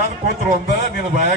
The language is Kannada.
ಎಲ್ಲಾರು ಕೂತ್ರು ಅಂತ ನಿನ್ನ ಬಾಯ